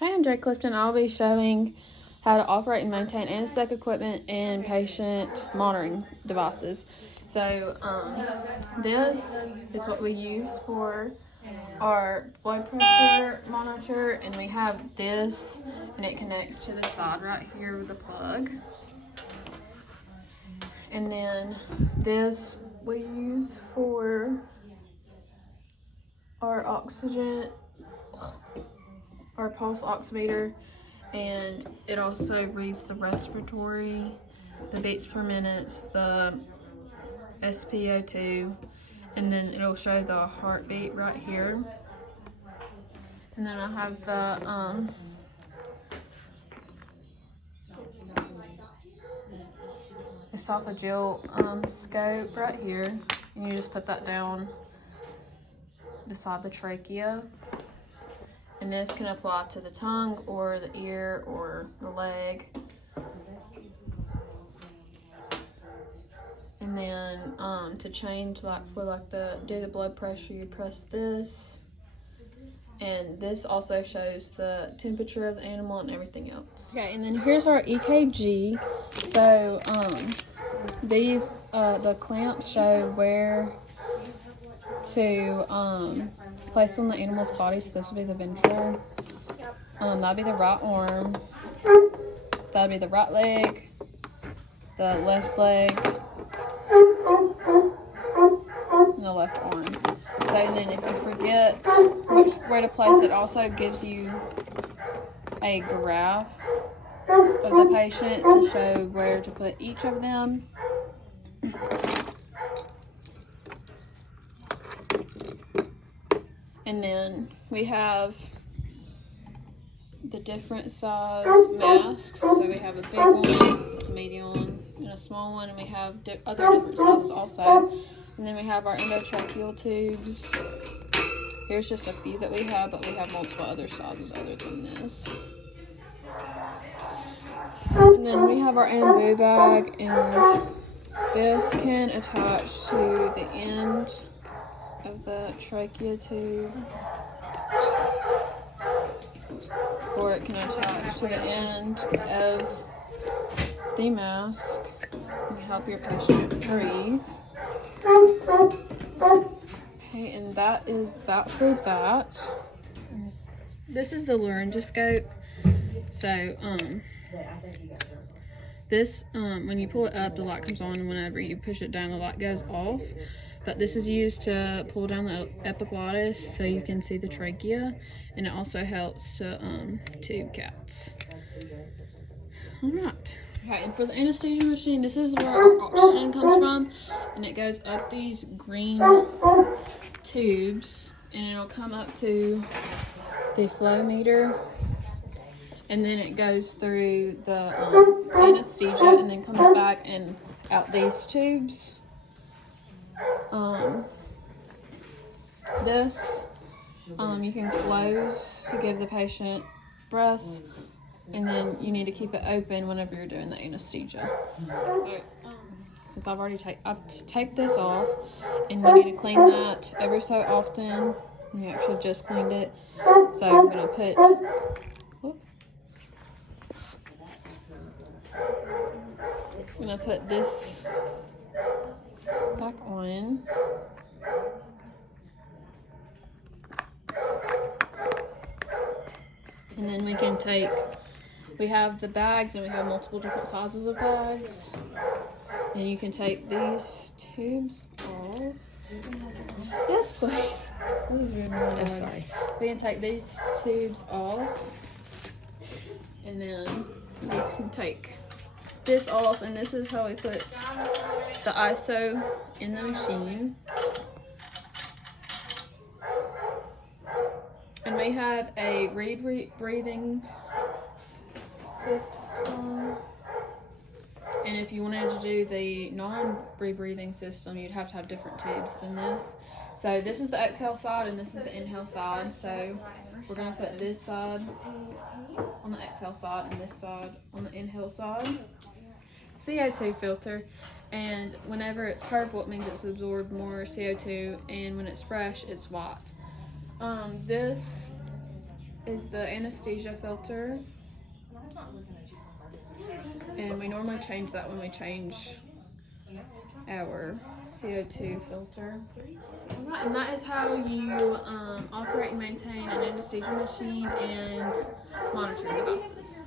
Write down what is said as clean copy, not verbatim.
Hi, I'm Jake Clifton. I'll be showing how to operate and maintain anesthetic equipment and patient monitoring devices. So, this is what we use for our blood pressure monitor, and we have this, and it connects to the side right here with the plug. And then this we use for our oxygen, our pulse oximeter, and it also reads the respiratory, the beats per minute, the SpO2, and then it'll show the heartbeat right here. And then I have the esophageal scope right here, and you just put that down beside the trachea. And this can apply to the tongue or the ear or the leg. And then to change, like for do the blood pressure, you press this. And this also shows the temperature of the animal and everything else. Okay, and then here's our EKG. So these the clamps show where to place on the animal's body. So this will be the ventral. That'll be the right arm. That'll be the right leg. The left leg. And the left arm. So then if you forget where to place it, also gives you a graph of the patient to show where to put each of them. And then we have the different size masks. So we have a big one, a medium one, and a small one, and we have other different sizes also. And then we have our endotracheal tubes. Here's just a few that we have, but we have multiple other sizes other than this. And then we have our ambu bag, and this can attach to the end of the trachea tube, or it can attach to the end of the mask and help your patient breathe. Okay, and that is that for that. This is the laryngoscope. So this when you pull it up, the light comes on, and whenever you push it down, the light goes off. But this is used to pull down the epiglottis so you can see the trachea, and it also helps to tube cats. All right. Okay, and for the anesthesia machine, this is where our oxygen comes from, and it goes up these green tubes, and it'll come up to the flow meter, and then it goes through the anesthesia, and then comes back and out these tubes. This you can close to give the patient breaths, and then you need to keep it open whenever you're doing the anesthesia. So, since I've already take this off, and you need to clean that every so often. You actually just cleaned it, so I'm gonna put. I'm gonna put this back on. And then we have the bags, and we have multiple different sizes of bags. And you can take these tubes off. Yes, please. I'm sorry. We can take these tubes off. And then we can take this off, and this is how we put the ISO in the machine. And we have a breathing system. And if you wanted to do the non-rebreathing system, you'd have to have different tubes than this. So this is the exhale side, and this is the inhale side. So we're going to put this side on the exhale side and this side on the inhale side. CO2 filter, and whenever it's purple, it means it's absorbed more CO2, and when it's fresh, it's white. This is the anesthesia filter. And we normally change that when we change our CO2 filter. Alright, and that is how you operate and maintain an anesthesia machine and monitoring devices.